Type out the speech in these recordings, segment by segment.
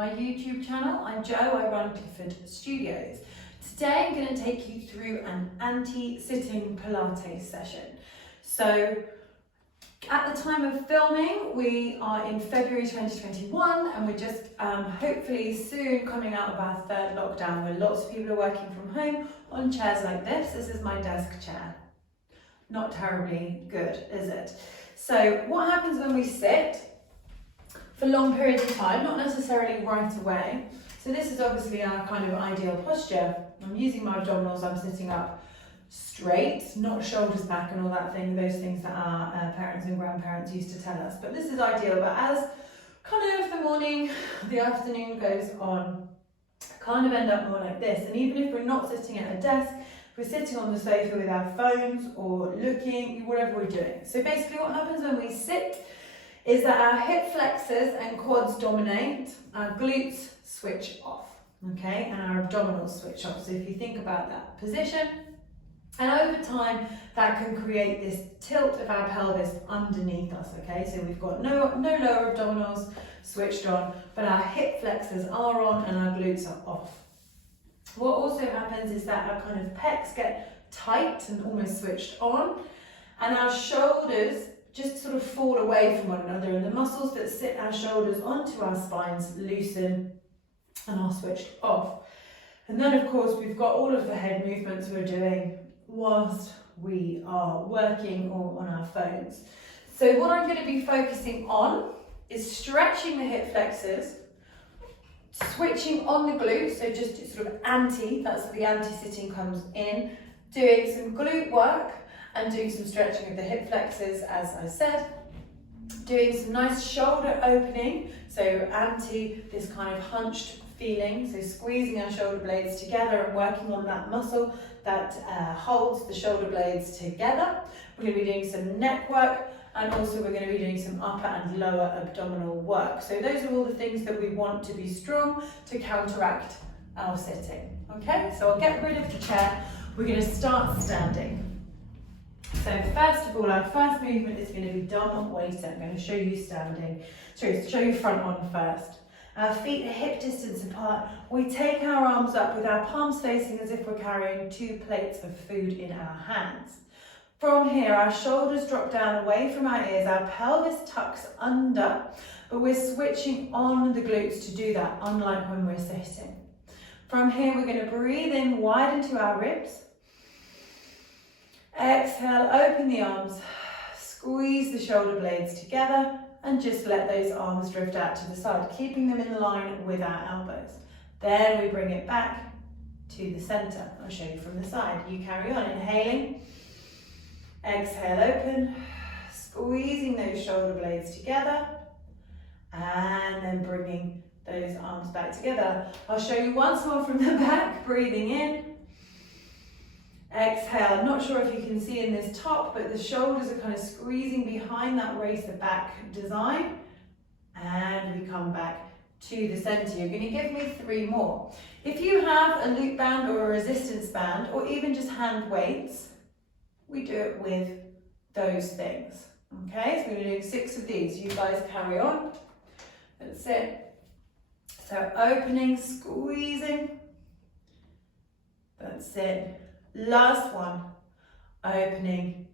my YouTube channel. I'm Jo, I run Clifford Studios. Today I'm going to take you through an anti-sitting Pilates session. So at the time of filming, we are in February 2021 and we're just hopefully soon coming out of our third lockdown where lots of people are working from home on chairs like this. This is my desk chair. Not terribly good, is it? So what happens when we sit for long periods of time, not necessarily right away. So this is obviously our kind of ideal posture. I'm using my abdominals, I'm sitting up straight, not shoulders back and all that thing, those things that our parents and grandparents used to tell us. But this is ideal, but as kind of the morning, the afternoon goes on, kind of end up more like this. And even if we're not sitting at a desk, we're sitting on the sofa with our phones or looking, whatever we're doing. So basically what happens when we sit is that our hip flexors and quads dominate, our glutes switch off, okay, and our abdominals switch off. So if you think about that position, and over time that can create this tilt of our pelvis underneath us, okay, so we've got no lower abdominals switched on, but our hip flexors are on and our glutes are off. What also happens is that our kind of pecs get tight and almost switched on, and our shoulders just sort of fall away from one another, and the muscles that sit our shoulders onto our spines loosen and are switched off. And then of course we've got all of the head movements we're doing whilst we are working or on our phones. So what I'm going to be focusing on is stretching the hip flexors, switching on the glutes, so just sort of that's where the anti-sitting comes in, doing some glute work and doing some stretching of the hip flexors, as I said, doing some nice shoulder opening, so this kind of hunched feeling, so squeezing our shoulder blades together and working on that muscle that holds the shoulder blades together. We're going to be doing some neck work, and also we're going to be doing some upper and lower abdominal work. So those are all the things that we want to be strong to counteract our sitting. Okay, so I'll get rid of the chair. We're going to start standing. So first of all, our first movement is going to be dumb waiter. I'm going to show you standing. Show you front on first. Our feet are hip distance apart. We take our arms up with our palms facing as if we're carrying 2 plates of food in our hands. From here, our shoulders drop down away from our ears, our pelvis tucks under, but we're switching on the glutes to do that, unlike when we're sitting. From here, we're going to breathe in wide into our ribs. Exhale, open the arms, squeeze the shoulder blades together, and just let those arms drift out to the side, keeping them in line with our elbows. Then we bring it back to the center. I'll show you from the side. You carry on, inhaling. Exhale, open, squeezing those shoulder blades together, and then bringing those arms back together. I'll show you once more from the back, breathing in. Exhale, I'm not sure if you can see in this top, but the shoulders are kind of squeezing behind that racer back design. And we come back to the center. You're going to give me 3 more. If you have a loop band or a resistance band, or even just hand weights, we do it with those things. Okay, so we're doing 6 of these. You guys carry on. That's it. So opening, squeezing. That's it. Last one, opening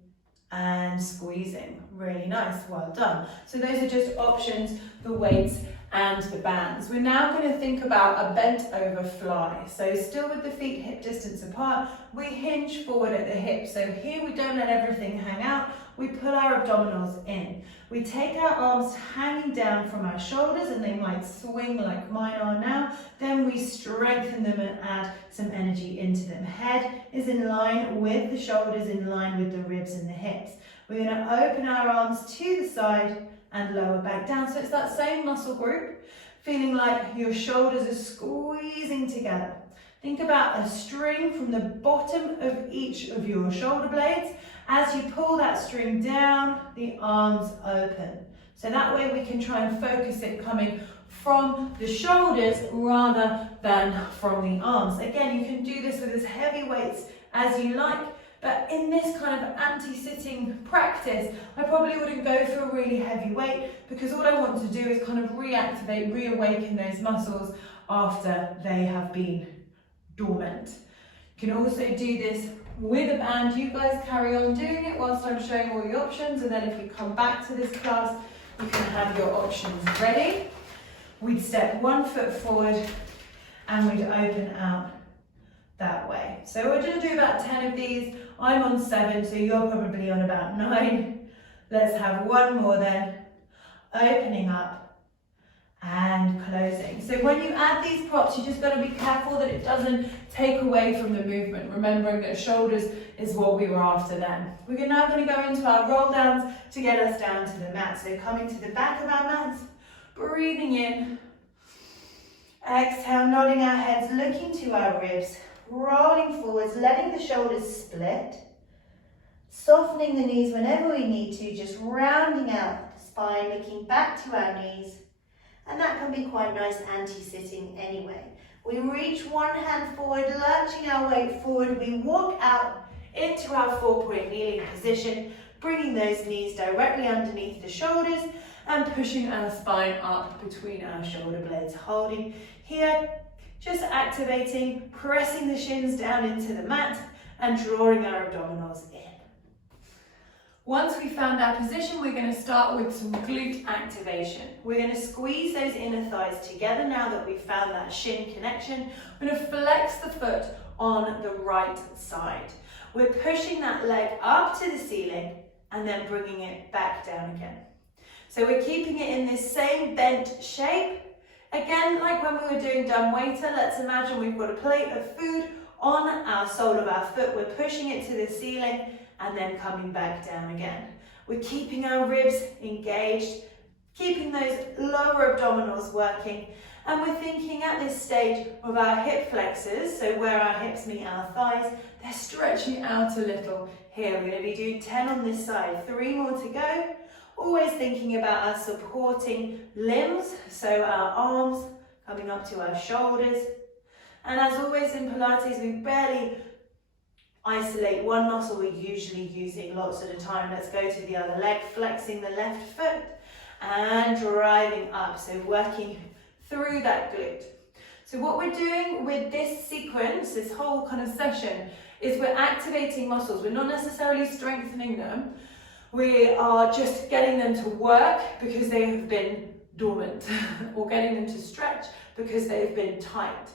and squeezing. Really nice, well done. So those are just options, the weights and the bands. We're now going to think about a bent over fly. So still with the feet hip distance apart, we hinge forward at the hips. So here we don't let everything hang out, we pull our abdominals in. We take our arms hanging down from our shoulders, and they might swing like mine are now. Then we strengthen them and add some energy into them. Head is in line with the shoulders, in line with the ribs and the hips. We're going to open our arms to the side and lower back down. So it's that same muscle group, feeling like your shoulders are squeezing together. Think about a string from the bottom of each of your shoulder blades. As you pull that string down, the arms open. So that way we can try and focus it coming from the shoulders rather than from the arms. Again, you can do this with as heavy weights as you like, But in this kind of anti-sitting practice, I probably wouldn't go for a really heavy weight, because all I want to do is kind of reactivate, reawaken those muscles after they have been dormant. You can also do this with a band. You guys carry on doing it whilst I'm showing all the options, and then if we come back to this class, you can have your options ready. We'd step 1 foot forward and we'd open out that way. So we're going to do about 10 of these. I'm on 7, so you're probably on about 9. Let's have one more then. Opening up and closing. So when you add these props, you just got to be careful that it doesn't take away from the movement, remembering that shoulders is what we were after then. We're now going to go into our roll downs to get us down to the mat. So coming to the back of our mats, breathing in, exhale, nodding our heads, looking to our ribs, rolling forwards, letting the shoulders split, softening the knees whenever we need to, just rounding out the spine, looking back to our knees, and that can be quite nice anti-sitting anyway. We reach one hand forward, lurching our weight forward, we walk out into our 4-point kneeling position, bringing those knees directly underneath the shoulders and pushing our spine up between our shoulder blades, holding here, just activating, pressing the shins down into the mat and drawing our abdominals in. Once we've found our position, we're going to start with some glute activation. We're going to squeeze those inner thighs together now that we've found that shin connection. We're going to flex the foot on the right side. We're pushing that leg up to the ceiling and then bringing it back down again. So we're keeping it in this same bent shape. Again, like when we were doing dumbwaiter, let's imagine we've got a plate of food on our sole of our foot. We're pushing it to the ceiling and then coming back down again. We're keeping our ribs engaged, keeping those lower abdominals working, and we're thinking at this stage of our hip flexors, so where our hips meet our thighs, they're stretching out a little here. We're going to be doing 10 on this side, 3 more to go. Always thinking about our supporting limbs, so our arms coming up to our shoulders. And as always in Pilates, we barely isolate one muscle. We're usually using lots at a time. Let's go to the other leg, flexing the left foot and driving up, so working through that glute. So what we're doing with this sequence, this whole kind of session, is we're activating muscles. We're not necessarily strengthening them. We are just getting them to work because they have been dormant or getting them to stretch because they've been tight.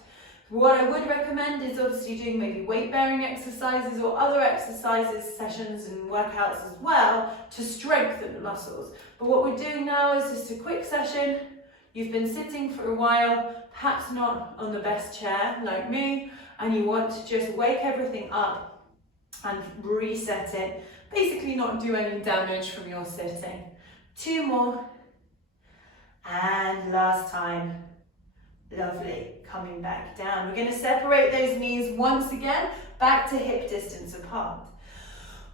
What I would recommend is obviously doing maybe weight-bearing exercises or other exercises, sessions and workouts as well to strengthen the muscles. But what we're doing now is just a quick session. You've been sitting for a while, perhaps not on the best chair like me, and you want to just wake everything up and reset it. Basically not do any damage from your sitting. 2 more. And last time. Lovely. Coming back down. We're going to separate those knees once again, back to hip distance apart.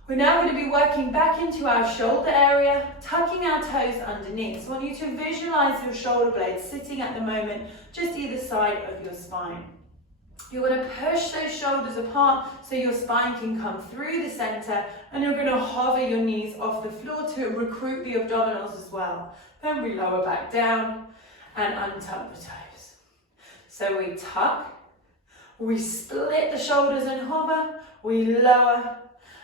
We're now going to be working back into our shoulder area, tucking our toes underneath. So I want you to visualize your shoulder blades sitting at the moment just either side of your spine. You're going to push those shoulders apart so your spine can come through the center, and you're going to hover your knees off the floor to recruit the abdominals as well. Then we lower back down and untuck the toes. So we tuck, we split the shoulders and hover, we lower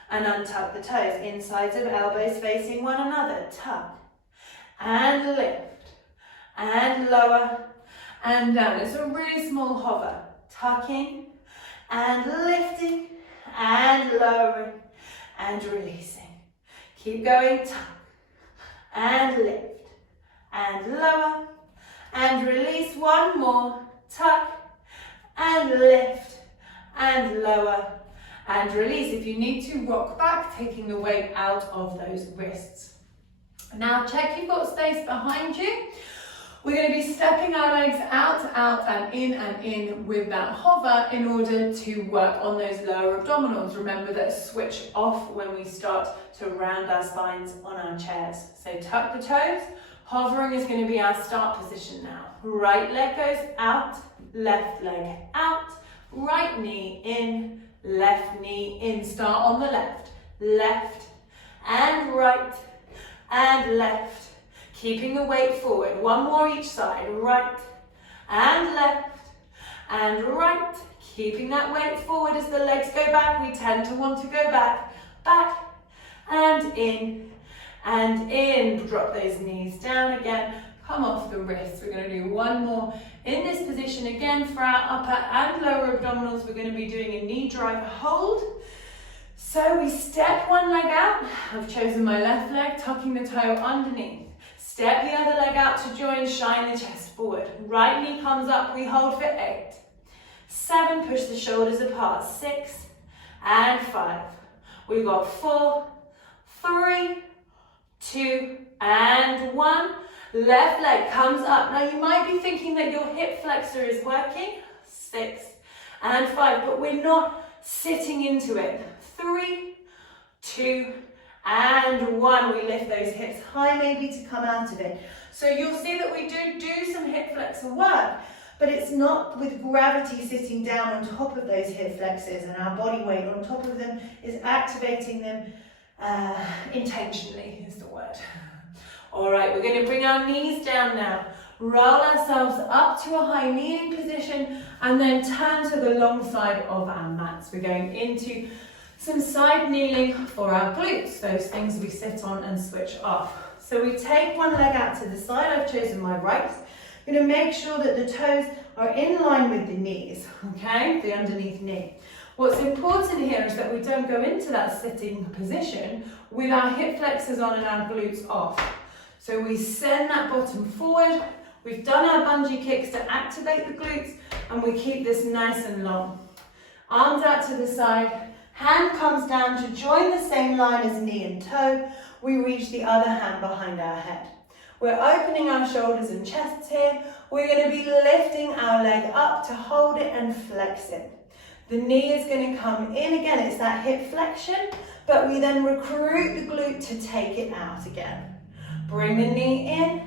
and untuck the toes, insides of elbows facing one another, tuck and lift and lower and down. It's a really small hover. Tucking and lifting and lowering and releasing. Keep going, tuck and lift and lower and release. One more, tuck and lift and lower and release. If you need to, rock back, taking the weight out of those wrists. Now check you've got space behind you. We're going to be stepping our legs out and in with that hover in order to work on those lower abdominals. Remember that switch off when we start to round our spines on our chairs. So tuck the toes. Hovering is going to be our start position now. Right leg goes out, left leg out, right knee in, left knee in. Start on the left, left and right and left. Keeping the weight forward. One more each side, right and left and right. Keeping that weight forward as the legs go back. We tend to want to go back, back and in and in. Drop those knees down again. Come off the wrists. We're going to do one more in this position again for our upper and lower abdominals. We're going to be doing a knee driver hold. So we step one leg out. I've chosen my left leg, tucking the toe underneath. Step the other leg out to join, shine the chest forward. Right knee comes up, we hold for 8, 7, push the shoulders apart, 6 and 5. We've got 4, 3, 2 and 1. Left leg comes up. Now you might be thinking that your hip flexor is working, 6 and 5, but we're not sitting into it. 3, 2 and 1. We lift those hips high maybe to come out of it. So you'll see that we do some hip flexor work, but it's not with gravity sitting down on top of those hip flexors and our body weight on top of them is activating them intentionally is the word. All right, we're going to bring our knees down now. Roll ourselves up to a high kneeling position and then turn to the long side of our mats. We're going into some side kneeling for our glutes, those things we sit on and switch off. So we take one leg out to the side. I've chosen my right. I'm going to make sure that the toes are in line with the knees, okay, the underneath knee. What's important here is that we don't go into that sitting position with our hip flexors on and our glutes off. So we send that bottom forward. We've done our bungee kicks to activate the glutes and we keep this nice and long. Arms out to the side. Hand comes down to join the same line as knee and toe. We reach the other hand behind our head. We're opening our shoulders and chests here. We're going to be lifting our leg up to hold it and flex it. The knee is going to come in again. It's that hip flexion, but we then recruit the glute to take it out again. Bring the knee in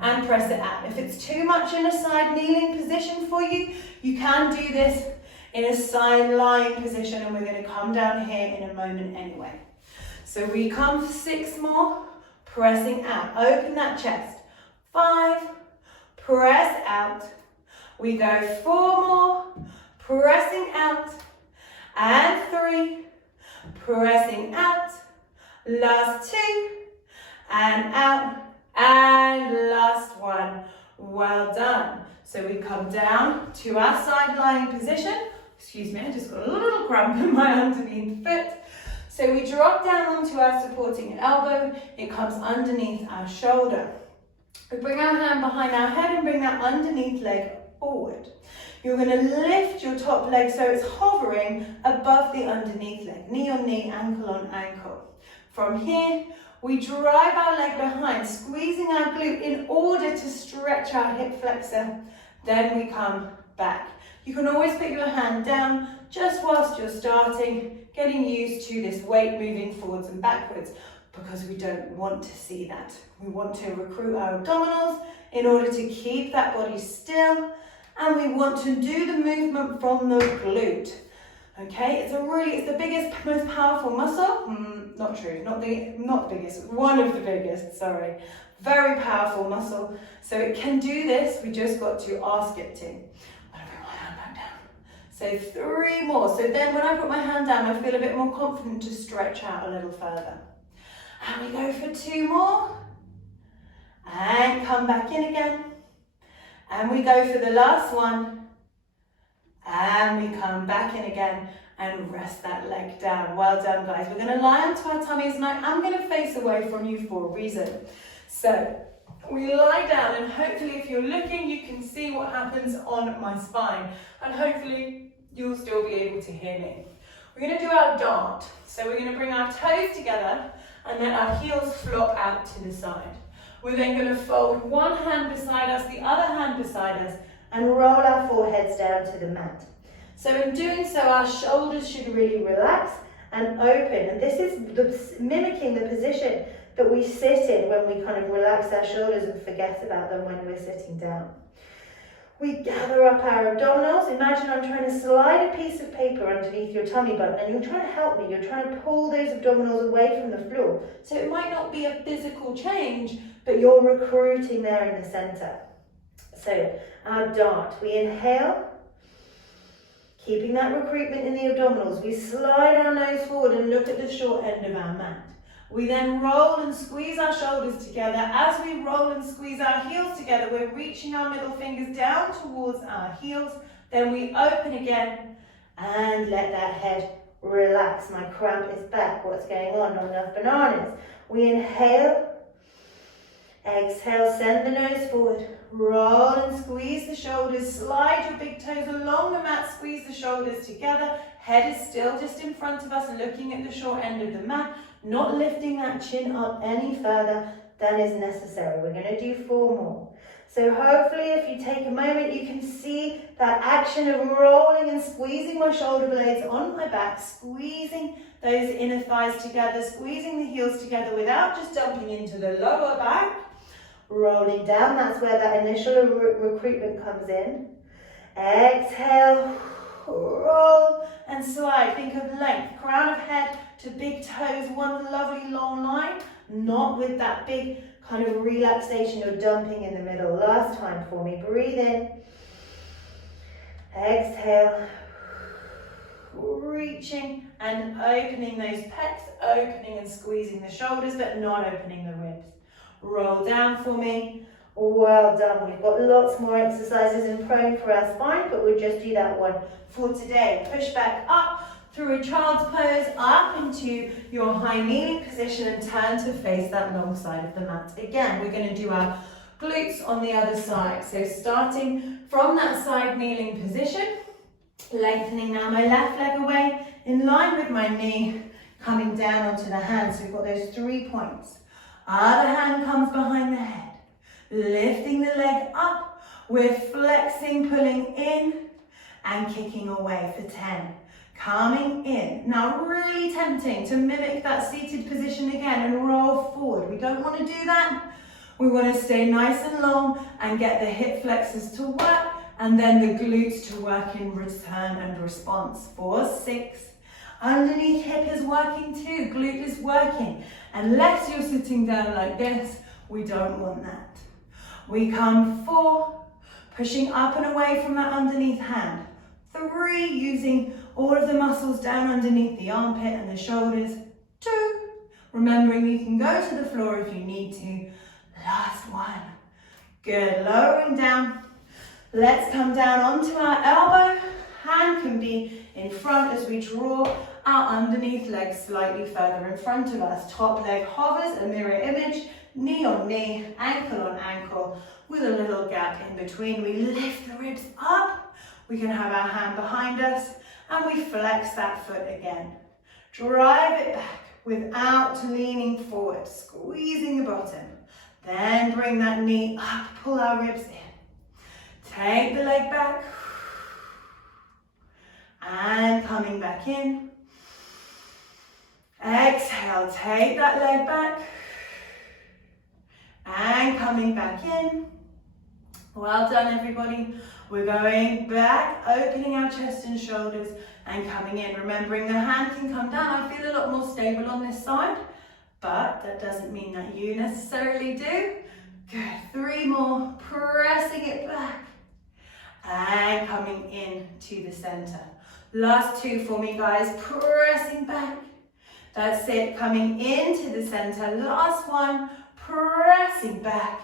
and press it out. If it's too much in a side kneeling position for you, you can do this in a side lying position, and we're going to come down here in a moment anyway. So we come for 6 more, pressing out. Open that chest. 5, press out. We go 4 more, pressing out. And 3, pressing out. Last 2, and out. And last 1. Well done. So we come down to our side lying position. Excuse me, I just got a little cramp in my underneath foot. So we drop down onto our supporting elbow. It comes underneath our shoulder. We bring our hand behind our head and bring that underneath leg forward. You're going to lift your top leg so it's hovering above the underneath leg. Knee on knee, ankle on ankle. From here, we drive our leg behind, squeezing our glute in order to stretch our hip flexor. Then we come back. You can always put your hand down just whilst you're starting, getting used to this weight moving forwards and backwards, because we don't want to see that. We want to recruit our abdominals in order to keep that body still, and we want to do the movement from the glute. Okay, it's the biggest, most powerful muscle. Not true, not the biggest, one of the biggest, sorry. Very powerful muscle. So it can do this, we just got to ask it to. I'm gonna put my hand back down. So 3 more. So then when I put my hand down, I feel a bit more confident to stretch out a little further. And we go for 2 more. And come back in again. And we go for the last one. And we come back in again and rest that leg down. Well done, guys. We're going to lie onto our tummies, and I am going to face away from you for a reason. So we lie down, and hopefully if you're looking, you can see what happens on my spine, and hopefully you'll still be able to hear me. We're going to do our dart. So we're going to bring our toes together and let our heels flop out to the side. We're then going to fold one hand beside us, the other hand beside us, and roll our foreheads down to the mat. So in doing so, our shoulders should really relax and open. And this is mimicking the position that we sit in when we kind of relax our shoulders and forget about them when we're sitting down. We gather up our abdominals. Imagine I'm trying to slide a piece of paper underneath your tummy button and you're trying to help me. You're trying to pull those abdominals away from the floor. So it might not be a physical change, but you're recruiting there in the center. So our dart, we inhale, keeping that recruitment in the abdominals. We slide our nose forward and look at the short end of our mat. We then roll and squeeze our shoulders together. As we roll and squeeze our heels together, we're reaching our middle fingers down towards our heels. Then we open again and let that head relax. My cramp is back. What's going on? Not enough bananas. We inhale, exhale, send the nose forward. Roll and squeeze the shoulders. Slide your big toes along the mat. Squeeze the shoulders together. Head is still just in front of us, looking at the short end of the mat. Not lifting that chin up any further than is necessary. We're going to do 4 more. So hopefully if you take a moment, you can see that action of rolling and squeezing my shoulder blades on my back, squeezing those inner thighs together, squeezing the heels together without just dumping into the lower back. Rolling down, that's where that initial recruitment comes in. Exhale, roll and slide. Think of length, crown of head to big toes, one lovely long line, not with that big kind of relaxation or dumping in the middle. Last time for me, breathe in, exhale, reaching and opening those pecs, opening and squeezing the shoulders, but not opening the ribs. Roll down for me. Well done. We've got lots more exercises in prone for our spine, but we'll just do that one for today. Push back up through a child's pose, up into your high kneeling position and turn to face that long side of the mat. Again, we're going to do our glutes on the other side. So starting from that side kneeling position, lengthening now my left leg away, in line with my knee, coming down onto the hands. So we've got those 3 points. Other hand comes behind the head. Lifting the leg up, we're flexing, pulling in and kicking away for 10. Coming in. Now really tempting to mimic that seated position again and roll forward. We don't want to do that. We want to stay nice and long and get the hip flexors to work and then the glutes to work in return and response. 4, 6. Underneath hip is working too, glute is working. Unless you're sitting down like this, we don't want that. We come 4, pushing up and away from that underneath hand. 3, using all of the muscles down underneath the armpit and the shoulders. 2, remembering you can go to the floor if you need to. Last 1. Good, lowering down. Let's come down onto our elbow. Hand can be in front as we draw our underneath leg slightly further in front of us. Top leg hovers, a mirror image, knee on knee, ankle on ankle, with a little gap in between. We lift the ribs up. We can have our hand behind us and we flex that foot again. Drive it back without leaning forward, squeezing the bottom. Then bring that knee up, pull our ribs in. Take the leg back. And coming back in. Exhale, take that leg back. And coming back in. Well done, everybody. We're going back, opening our chest and shoulders and coming in. Remembering the hand can come down. I feel a lot more stable on this side, but that doesn't mean that you necessarily do. Good, 3 more, pressing it back and coming in to the center. Last 2 for me, guys, pressing back. That's it, coming into the center. Last 1, pressing back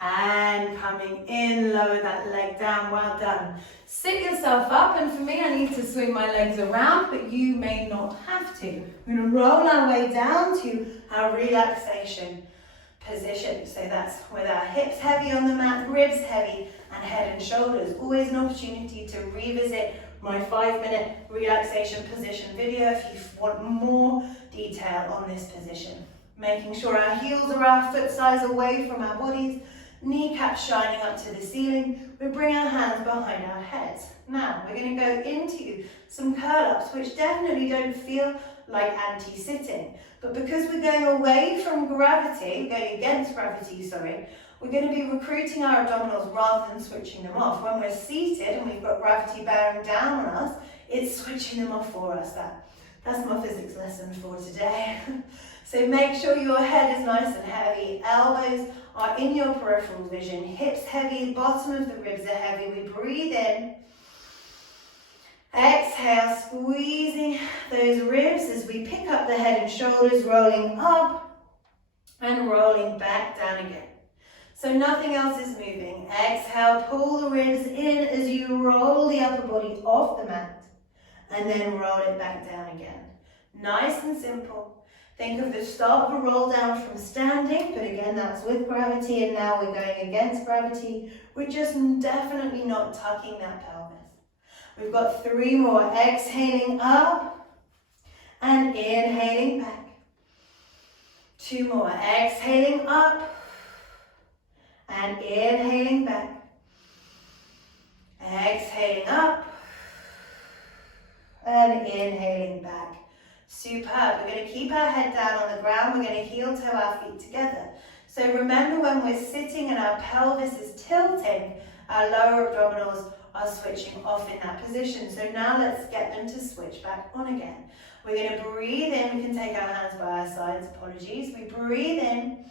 and coming in, lower that leg down. Well done. Sit yourself up, and for me, I need to swing my legs around, but you may not have to. We're going to roll our way down to our relaxation position. So that's with our hips heavy on the mat, ribs heavy, and head and shoulders. Always an opportunity to revisit my 5-minute relaxation position video if you want more detail on this position. Making sure our heels are our foot size away from our bodies, kneecaps shining up to the ceiling. We bring our hands behind our heads. Now we're going to go into some curl-ups, which definitely don't feel like anti-sitting. But because we're going away from gravity, going against gravity, sorry, we're going to be recruiting our abdominals rather than switching them off. When we're seated and we've got gravity bearing down on us, it's switching them off for us. That's my physics lesson for today. So make sure your head is nice and heavy, elbows are in your peripheral vision, hips heavy, bottom of the ribs are heavy. We breathe in, exhale, squeezing those ribs as we pick up the head and shoulders, rolling up and rolling back down again. So nothing else is moving. Exhale, pull the ribs in as you roll the upper body off the mat and then roll it back down again. Nice and simple. Think of the start of a roll down from standing, but again, that's with gravity, and now we're going against gravity. We're just definitely not tucking that pelvis. We've got 3 more. Exhaling up and inhaling back. 2 more. Exhaling up and inhaling back. Exhaling up and inhaling back. Superb. We're going to keep our head down on the ground. We're going to heel toe our feet together. So remember, when we're sitting and our pelvis is tilting, our lower abdominals are switching off in that position. So now let's get them to switch back on again. We're going to breathe in. We can take our hands by our sides. Apologies. We breathe in.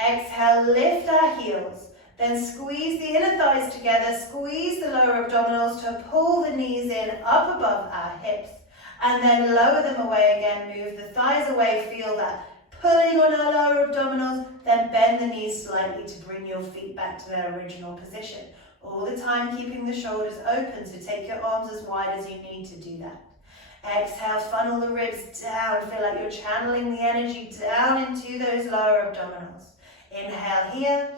Exhale, lift our heels. Then squeeze the inner thighs together. Squeeze the lower abdominals to pull the knees in up above our hips. And then lower them away again, move the thighs away, feel that pulling on our lower abdominals, then bend the knees slightly to bring your feet back to their original position. All the time keeping the shoulders open, so take your arms as wide as you need to do that. Exhale, funnel the ribs down, feel like you're channeling the energy down into those lower abdominals. Inhale here,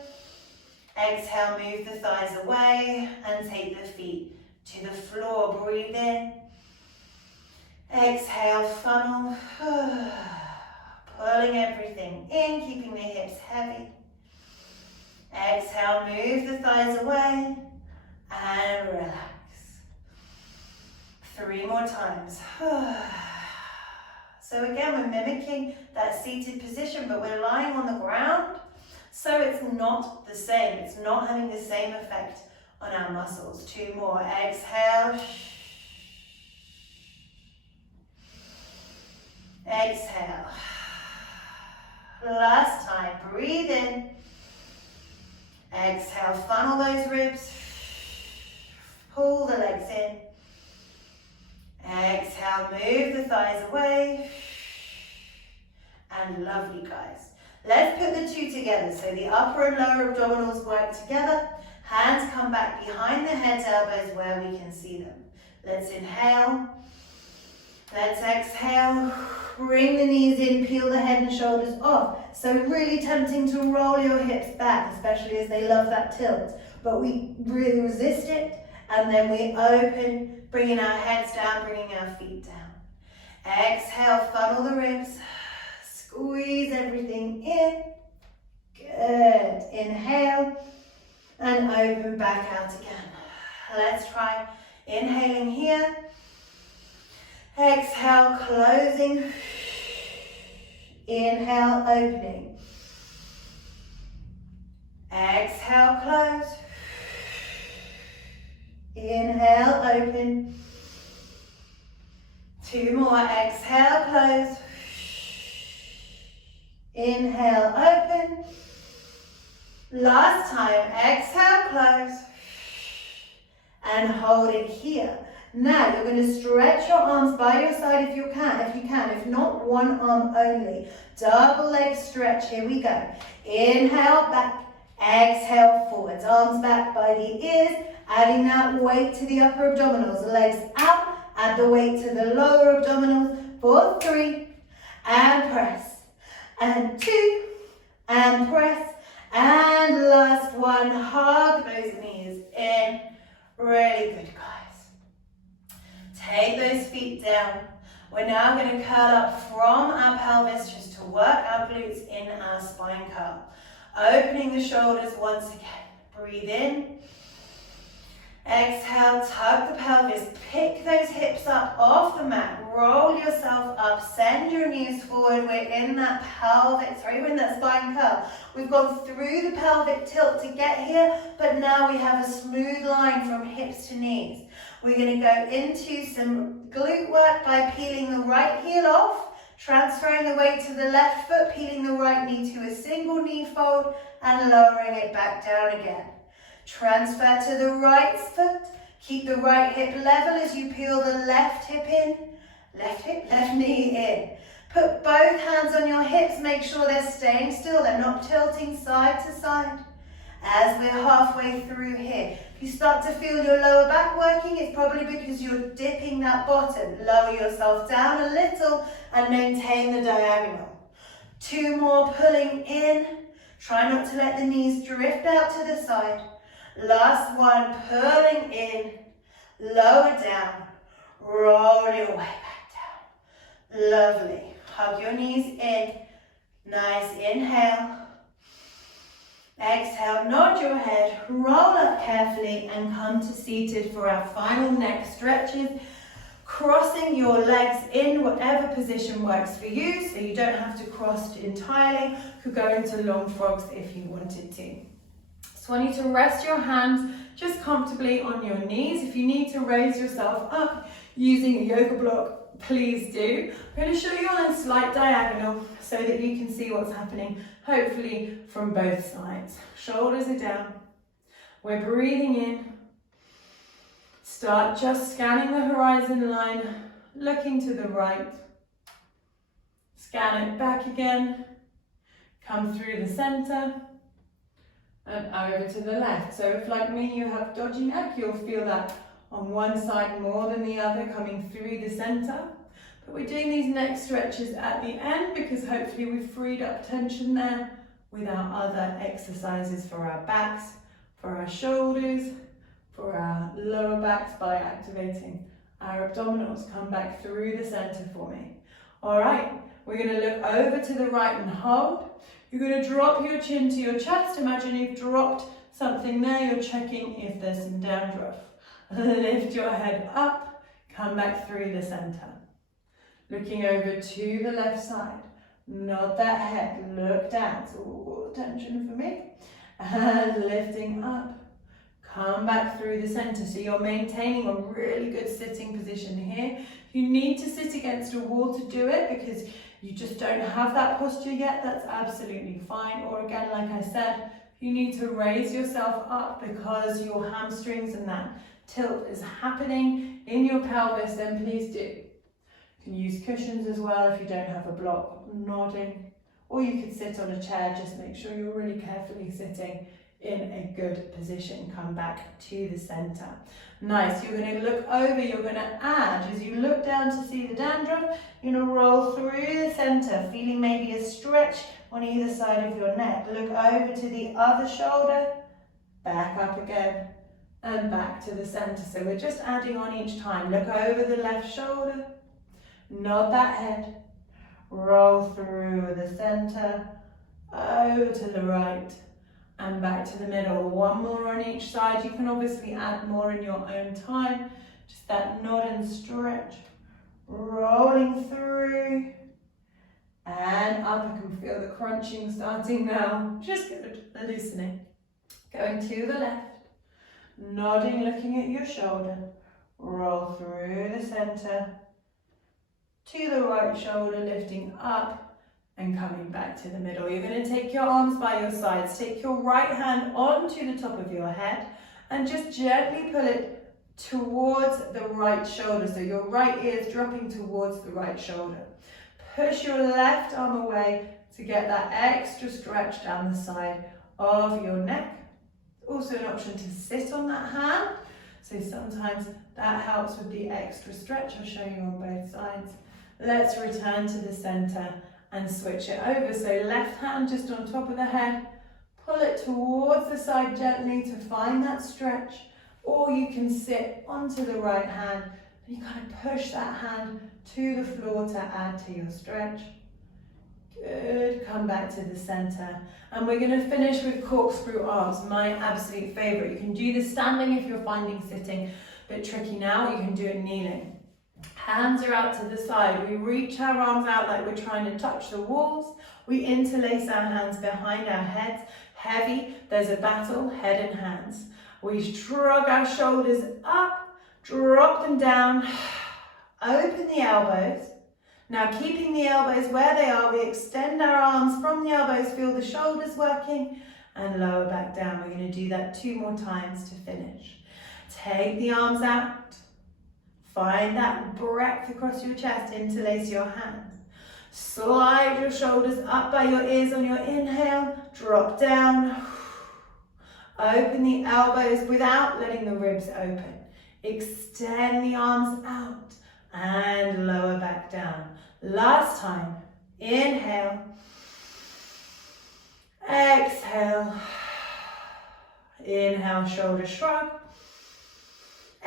exhale, move the thighs away and take the feet to the floor, breathe in. Exhale, funnel, pulling everything in, keeping the hips heavy. Exhale, move the thighs away and relax. 3 more times. So again, we're mimicking that seated position, but we're lying on the ground, so it's not the same. It's not having the same effect on our muscles. 2 more. Exhale. Exhale. Last time. Breathe in. Exhale. Funnel those ribs. Pull the legs in. Exhale. Move the thighs away. And lovely, guys. Let's put the 2 together. So the upper and lower abdominals work together. Hands come back behind the head, elbows where we can see them. Let's inhale. Let's exhale. Bring the knees in, peel the head and shoulders off. So really tempting to roll your hips back, especially as they love that tilt. But we really resist it, and then we open, bringing our heads down, bringing our feet down. Exhale, funnel the ribs. Squeeze everything in. Good. Inhale and open back out again. Let's try inhaling here. Exhale, closing. Inhale, opening. Exhale, close. Inhale, open. 2 more. Exhale, close. Inhale, open. Last time. Exhale, close. And hold it here. Now you're going to stretch your arms by your side if you can. If not, one arm only. Double leg stretch. Here we go. Inhale, back. Exhale, forwards. Arms back by the ears. Adding that weight to the upper abdominals. Legs out. Add the weight to the lower abdominals. For 3. And press. And 2. And press. And last one. Hug those knees in. Really good, guys. Take those feet down. We're now going to curl up from our pelvis just to work our glutes in our spine curl. Opening the shoulders once again. Breathe in. Exhale, tug the pelvis, pick those hips up off the mat, roll yourself up, send your knees forward. We're in that we're in that spine curl. We've gone through the pelvic tilt to get here, but now we have a smooth line from hips to knees. We're going to go into some glute work by peeling the right heel off, transferring the weight to the left foot, peeling the right knee to a single knee fold, and lowering it back down again. Transfer to the right foot. Keep the right hip level as you peel the left hip in. Left hip, left knee in. Put both hands on your hips. Make sure they're staying still. They're not tilting side to side. As we're halfway through here, if you start to feel your lower back working, it's probably because you're dipping that bottom. Lower yourself down a little and maintain the diagonal. 2 more pulling in. Try not to let the knees drift out to the side. Last one, pulling in, lower down, roll your way back down. Lovely. Hug your knees in. Nice inhale. Exhale, nod your head, roll up carefully and come to seated for our final neck stretches. Crossing your legs in whatever position works for you, so you don't have to cross entirely. Could go into long frogs if you wanted to. So I want you to rest your hands just comfortably on your knees. If you need to raise yourself up using a yoga block, please do. I'm going to show you on a slight diagonal so that you can see what's happening, hopefully from both sides. Shoulders are down. We're breathing in. Start just scanning the horizon line, looking to the right. Scan it back again. Come through the center. And over to the left. So if, like me, you have dodgy neck, you'll feel that on one side more than the other coming through the center. But we're doing these neck stretches at the end because hopefully we've freed up tension there with our other exercises for our backs, for our shoulders, for our lower backs by activating our abdominals. Come back through the center for me. All right, we're going to look over to the right and hold. You're going to drop your chin to your chest. Imagine you've dropped something there. You're checking if there's some dandruff. Lift your head up. Come back through the center. Looking over to the left side. Nod that head. Look down. So tension for me. And lifting up. Come back through the center. So you're maintaining a really good sitting position here. You need to sit against a wall to do it because you just don't have that posture yet. That's absolutely fine. Or again, like I said, you need to raise yourself up because your hamstrings and that tilt is happening in your pelvis, then please do. You can use cushions as well if you don't have a block, nodding. Or you could sit on a chair, just make sure you're really carefully sitting in a good position. Come back to the center. Nice, you're going to look over, you're going to add, as you look down to see the dandruff, you're going to roll through the center, feeling maybe a stretch on either side of your neck. Look over to the other shoulder, back up again, and back to the center. So we're just adding on each time. Look over the left shoulder, nod that head, roll through the center, over to the right, and back to the middle. One more on each side. You can obviously add more in your own time. Just that nod and stretch. Rolling through. And up. I can feel the crunching starting now. Just good. Loosening. Going to the left. Nodding, looking at your shoulder. Roll through the center. To the right shoulder, lifting up. And coming back to the middle. You're going to take your arms by your sides. Take your right hand onto the top of your head and just gently pull it towards the right shoulder. So your right ear is dropping towards the right shoulder. Push your left arm away to get that extra stretch down the side of your neck. Also an option to sit on that hand. So sometimes that helps with the extra stretch. I'll show you on both sides. Let's return to the center and switch it over. So left hand just on top of the head, pull it towards the side gently to find that stretch, or you can sit onto the right hand and you kind of push that hand to the floor to add to your stretch. Good, come back to the center. And we're going to finish with corkscrew arms, my absolute favorite. You can do this standing if you're finding sitting a bit tricky now. You can do it kneeling. Hands are out to the side. We reach our arms out like we're trying to touch the walls. We interlace our hands behind our heads. Heavy, there's a battle, head and hands. We shrug our shoulders up, drop them down, open the elbows. Now keeping the elbows where they are, we extend our arms from the elbows, feel the shoulders working, and lower back down. We're going to do that 2 more times to finish. Take the arms out. Find that breadth across your chest, interlace your hands. Slide your shoulders up by your ears on your inhale, drop down. Open the elbows without letting the ribs open. Extend the arms out and lower back down. Last time, inhale, exhale, inhale, shoulder shrug,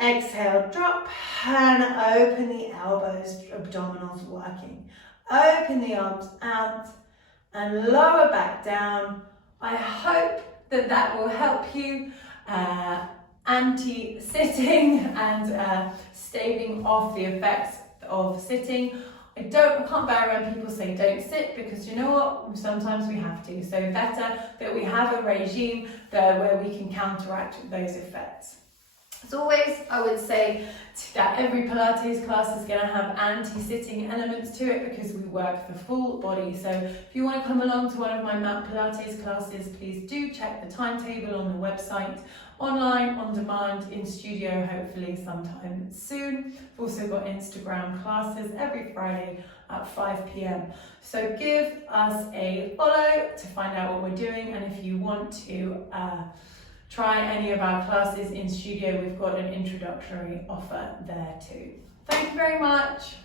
exhale, drop, and open the elbows, abdominals working. Open the arms out and lower back down. I hope that will help you anti-sitting and staving off the effects of sitting. I can't bear around people saying don't sit, because you know what, sometimes we have to. So better that we have a regime there where we can counteract those effects. As always, I would say that every Pilates class is going to have anti-sitting elements to it because we work the full body. So if you want to come along to one of my mat Pilates classes, please do check the timetable on the website, online, on demand, in studio, hopefully sometime soon. We've also got Instagram classes every Friday at 5 p.m. So give us a follow to find out what we're doing, and if you want to try any of our classes in studio, we've got an introductory offer there too. Thank you very much.